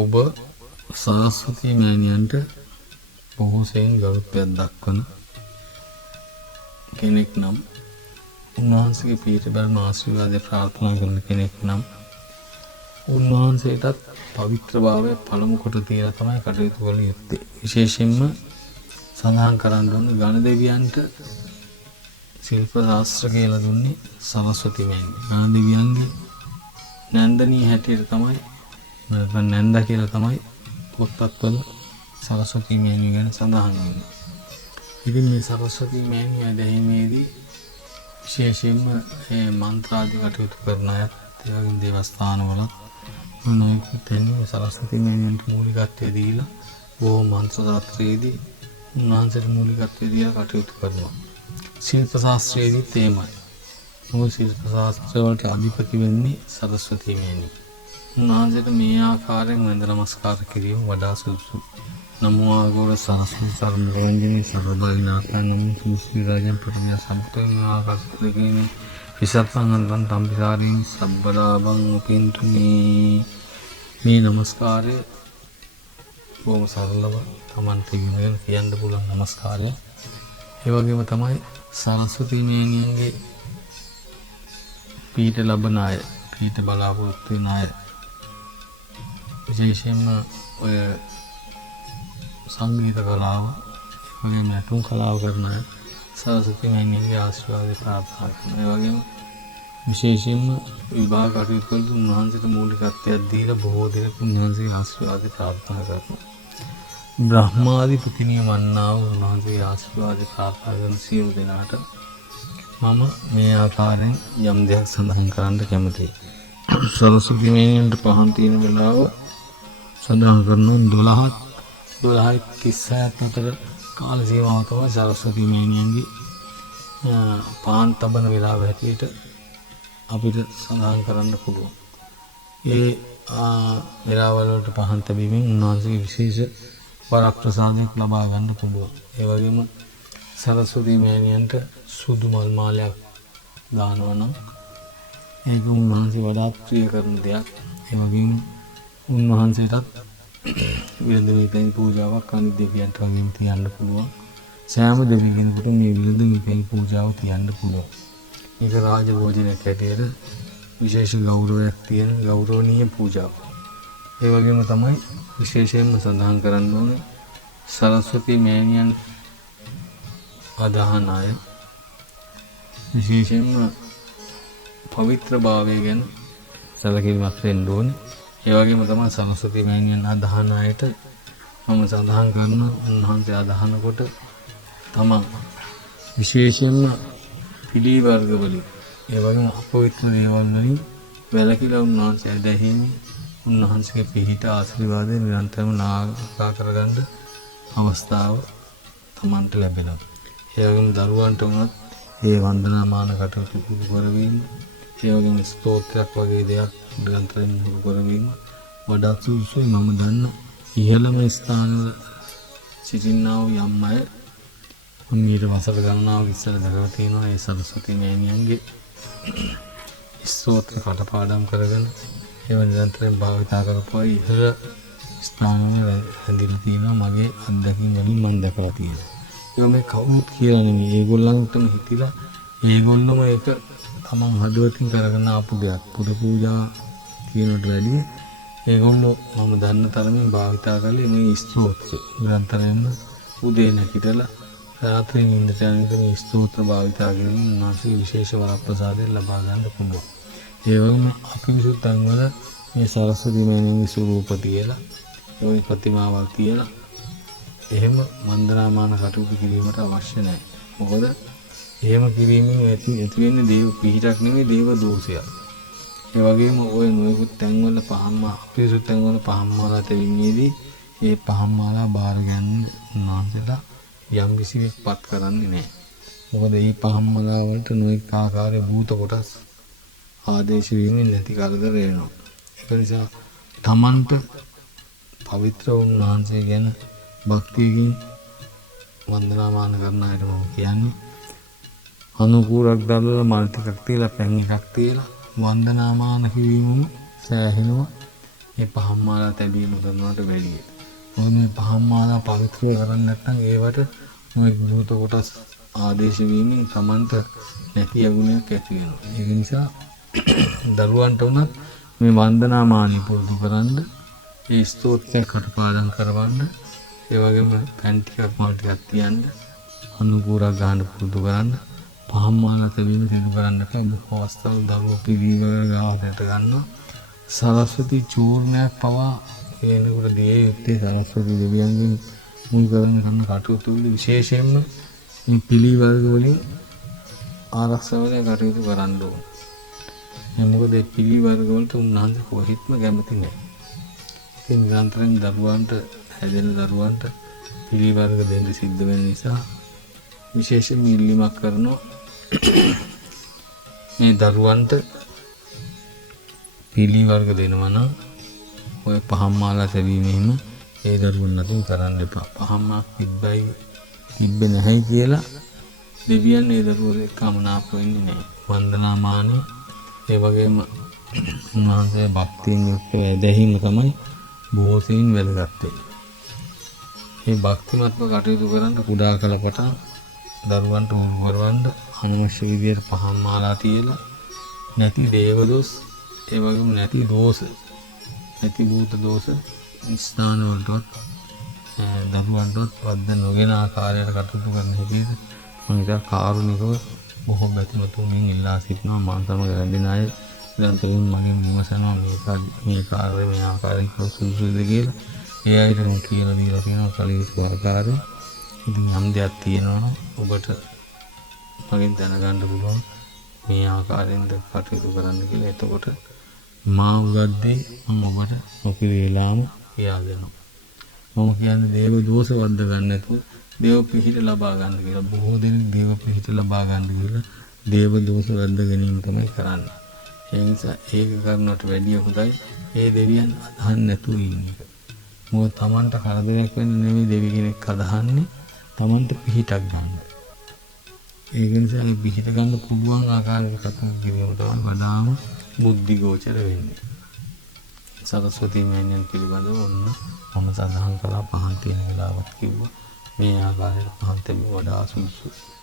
ඔබ සරස්වතී මෑණියන්ට බොහෝ සෙයින් ගෞරවයක් දක්වන කෙනෙක් නම් උන්වහන්සේගේ පීඨ බැල්ම ආශිර්වාදය ප්‍රාර්ථනා කරන කෙනෙක් නම් උන්වහන්සේටත් පවිත්‍රභාවය පළමු කොට තියලා තමයි කටයුතු කළ යුත්තේ. විශේෂයෙන්ම සඳහන් කරන්න ඕනේ ගණ දෙවියන්ට ශිල්ප ශාස්ත්‍ර කියලා දුන්නේ සරස්වතී මෑණිය. ගණ දෙවියන්ගේ නැන්දනී හැටියට තමයි නැන්දා කියලා තමයි පොත්පත්වල සරස්වතී මෑණිය ගැන සඳහන් වෙන්නේ. ඉතින් මේ සරස්වතී මෑණිය දැීමේදී විශේෂයෙන්ම මේ මන්ත්‍ර ආදී කටයුතු කරන අය ඒ වගේම දේවස්ථානවල නොයෙකුත් එන්නේ සරස්වතී මෑණියන්ට මූලිකත්වය දීලා බොහෝ මන්ත්‍ර ශාස්ත්‍රයේදී උන්වහන්සේට මූලිකත්වය දීලා කටයුතු කරනවා. ශිල්ප ශාස්ත්‍රයේදී තේමයි. මොකද ශිල්ප ශාස්ත්‍ර වලට අධිපති වෙන්නේ සරස්වතී මෑණිය. උන්වහන්සේට මේ ආකාරයෙන් වන්ද නමස්කාර කිරීම වඩා සුදුසුයි. නමෝ ආගෝර සරස්වතී සරණ රංජනී සර්වබලිනාථ නමෝ සුසී රාජන් ප්‍රතිය සම්පතං ආකාශකේන විසත්තං තම්පිසාරින් සබ්බලාභං උපින්තුනි. මේ නමස්කාරය බොහොම සරලව Tamanට ඉගෙන කියන්න පුළුවන් නමස්කාරය. ඒ වගේම තමයි සරස්වතී මෑණියන්ගේ පීඨ ලැබන අය, පීඨ බලාපොරොත්තු වෙන අය විශේෂයෙන්ම ඔය සංගීත කලාව, ඒ වගේම නැටුම් කලාව කරන අය සරස්වතී මෑණියන්ගේ ආශිර්වාදය ප්‍රාර්ථනා කරනවා. ඒ වගේම විශේෂයෙන්ම විභාග කටයුතු වලදී උන්වහන්සේට මූලිකත්වයක් දීලා බොහෝ දෙනෙක් උන්වහන්සේගේ ආශිර්වාදය ප්‍රාර්ථනා කරනවා. බ්‍රහ්මාධිපතිනිය වන්නා වූ උන්වහන්සේගේ ආශිර්වාදය ප්‍රාර්ථනා කරන සියලු දෙනාට මම මේ ආකාරයෙන් යම් දෙයක් සඳහන් කරන්න කැමතියි. සරස්වතී මෑණියන්ට පහන් තියෙන වෙලාව සඳහන් කරනවා 12:36 අතර කාල සීමාව තමයි සරස්වතී මෑණියන්ගේ පහන් තබන වෙලාව හැටියට අපිට සඳහන් කරන්න පුළුවන්. ඒ වෙලාවල වලට පහන් තැබීමෙන් උන්වහන්සේගේ විශේෂ වරක් ප්‍රසාදයක් ලබා ගන්න පුළුවන්. ඒ වගේම සරස්වතී මෑණියන්ට සුදු මල් මාලයක් දානවා නම් ඒක උන්වහන්සේ වඩාත් ප්‍රිය කරන දෙයක්. ඒ වගේම උන්වහන්සේටත් විරදමිතෙන් පූජාවක් අනිත් දෙවියන්ට වගේම තියන්න පුළුවන්. සෑම දෙවියෙකුට මේ විරදමිතෙන් පූජාව තියන්න පුළුවන්. ඒක රාජ භෝජනයක් හැටියට විශේෂ ගෞරවයක් තියෙන ගෞරවනීය පූජාවක්. ඒ වගේම තමයි විශේෂයෙන්ම සඳහන් කරන්න ඕනේ සරස්වතී මෑණියන් අදහන අය විශේෂයෙන්ම පවිත්‍ර භාවය ගැන සැලකිලිමත් වෙන්න ඕනේ. ඒ වගේම තමයි සරස්වතී මෑණියන් අදහන අයට මම සඳහන් කරන උන්වහන්සේ අදහනකොට තමන් විශේෂයෙන්ම පිළි වර්ග වලින් ඒ වගේම අපවිත්‍ර දේවල් වලින් වැළකීලා උන්වහන්සේ ඇදහිීමේ උන්වහන්සේගේ පිහිට ආශිර්වාදය නිරන්තරව නාගා කරගන්න අවස්ථාව තමන්ට ලැබෙනවා. ඒ වගේම දරුවන්ට උනත් ඒ වන්දනාමාන කටයුතු පුරු කරවීම, ඒ වගේම ස්තෝත්‍රයක් වගේ දෙයක් නිරන්තරයෙන් පුරු කරවීම වඩා සුදුසුයි. මම දන්න ඉහළම ස්ථානවල සිටිනා වූ යම් අය උන්වීර වසර ගණනාවක් ඉස්සර දකලා තියෙනවා. ඒ සරස්වතී මෑණියන්ගේ ස්තෝත්‍ර කටපාඩම් කරගෙන ඒව නිරන්තරයෙන් භාවිතා කරපුවා ඉහළ ස්ථානවල හැදිලා තියෙනවා. මගේ අත්දැකීම් වලින් මම දැකලා තියෙනවා. ඒක මේ කවුරුත් කියලා නෙමෙයි. ඒගොල්ලන්ටම හිතිලා ඒගොල්ලොම ඒක තමන් හදවතින් කරගෙන ආපු දෙයක්. පුද පූජා කියනට වැඩිය ඒගොල්ලෝ මම දන්න තරමින් භාවිතා කරලා මේ ස්තෝත්‍ර නිරන්තරයෙන්ම උදේ නැගිටලා රාත්‍රියේ නිින්දට යනකොට මේ ස්තෝත්‍ර භාවිතා කිරීම උන්වහන්සේ විශේෂ වරප්‍රසාදයක් ලබා ගන්න පුළුවන්. ඒ වගේම අපි විසුත්තන් වල මේ සරස්වතී මෑණියන්ගේ ස්වරූප තියලා ඒ ප්‍රතිමාවල් තියලා එහෙම වන්දනාමාන කටයුතු කිරීමට අවශ්‍ය නැහැ. මොකද එහෙම කිරීමෙන් ඇති වෙන්නේ දේව පිහිටක් නෙමෙයි දේව දෝෂයක්. ඒ වගේම ඔය නොයෙකුත් තැන්වල අපිරිසුදු තැන්වල පහම්මාලා තැවීමේදී ඒ පහම්මාලා බාර ගන්න උන්වහන්සේලා යම් කිසිවෙක්පත් කරන්නේ නැහැ. මොකද මේ පහම්මාලා වලට නොයෙක් ආකාරයේ භූත කොටස් ආදේශ වීමෙන් නැති කරදර වෙනවා. ඒක නිසා තමන්ට පවිත්‍ර උන්වහන්සේ ගැන භක්තියකින් වන්දනාමාන කරන අයට මම කියන්නේ අනුකූලක් දාලා මල් ටිකක් තියලා පැන් එකක් තියලා වන්දනාමාන කිරීමම සෑහෙනවා. මේ පහන් මාලා තැබීම කරනවට වැඩිය. මොකද මේ පහන් මාලා පවිත්‍ර කරන්නේ නැත්නම් ඒවට මොකද භූත කොටස් ආදේශ වීමෙන් Tamanට නැති යගුණයක් ඇති වෙනවා. ඒක නිසා දරුවන්ට උනත් මේ වන්දනාමානි පුරුදු කරන්න, ඒ ස්තෝත්‍රය කටපාඩම් කරවන්න, ඒ වගේම පැන් ටිකක් මල් ටිකක් තියන්න, අනුපූරක් ගන්න පුරුදු කරන්න, පහන් මාලා තැබීම සිදු කරන්න එපා. බොහෝ අවස්ථාවල දරුවෝ පිළිවෙල ගාවට ගන්නවා. සරස්වති චූර්ණයක් පවා එනකොට දිය යුත්තේ සරස්වති දෙවියන්ගෙන් මුල් කරන කටයුතු වල විශේෂයෙන්ම මේ පිළි වර්ග වලින් ආරක්ෂා වෙන කටයුතු කරන්න ඕන. මොකද මේ පිළි වර්ග වලට උන්වහන්සේ කොහෙත්ම කැමති නැහැ. ඉතින් නිරන්තරයෙන් දරුවන්ට හැදෙන දරුවන්ට පිළි වර්ග දෙන්න සිද්ධ වෙන නිසා විශේෂයෙන් ඉල්ලීමක් කරනවා මේ දරුවන්ට පිළි වර්ග දෙනවා නම් ඔය පහන් මාලා තැබීමේම ඒ දරුවන් අතින් කරන්න එපා. පහන් මාක් තිබ්බේ නැහැ කියලා දෙවියන් ඒ දරුවෝ කමනාප වෙන්නේ නැහැ. වන්දනාමානි ඒ වගේම උන්වහන්සේ භක්තියෙන් යුක්ත වැදහිම තමයි බොහෝ සෙයින් වැදගත් වෙන්නේ. මේ භක්තිමත්ව කටයුතු කරන්න කුඩා කල පටන් දරුවන්ට උරු කරවන්න අනවශ්‍ය විදියට පහන් මාලා තියලා නැති දේව දොස් ඒ වගේම නැති දෝෂ නැති භූත දෝෂ ස්ථාන වලටවත් දරුවන්ටවත් වද්ද නොගෙන ආකාරයට කටයුතු කරන හැටියට මම ඉතා කාරුණිකව බොහෝ බැතිමතුන්ගෙන් ඉල්ලා සිටිනවා. මා සමග රැඳෙන අය නිරන්තරයෙන් මගෙන් විමසනවා මේ කාර්යය මේ ආකාරයෙන් කළ සුදුසුද කියලා. ඒ අයට මම කියලා දීලා තියෙනවා කලියුතු ආකාරය. ඉතින් යම් දෙයක් තියෙනවා නම් ඔබට මගෙන් දැනගන්න පුළුවන් මේ ආකාරයෙන්ද කටයුතු කරන්න කියලා. එතකොට මා උගද්දී මම ඔබට නොකියලාම කියා දෙනවා. මම කියන්නේ දේව දෝෂ වද්ද ගන්න නැතුව දේව පිහිට ලබා ගන්න කියලා. බොහෝ දෙනෙක් දේව පිහිට ලබා ගන්න කියලා දේව දෝෂ වද්ද ගැනීම තමයි කරන්නේ. ඒ නිසා ඒක කරනවට වැඩිය හොඳයි ඒ දෙවියන් අදහන්න නැතුව ඉන්න එක. මොකද Tamanට කරදරයක් වෙන්න නෙමෙයි දෙවි කෙනෙක් අදහන්නේ, Tamanට පිහිටක් ගන්න. ඒක නිසා මේ පිහිට ගන්න පුළුවන් ආකාරයකට කතා කිරීම තමයි වඩාම බුද්ධි ගෝචර වෙන්නේ. සරස්වති මෑණියන් පිළිබඳව ඔන්න මම සඳහන් කළා පහන් තියෙන වෙලාවක් කිව්වා. මේ ආකාරයට පහන් තෙම වඩා සුදුසුයි.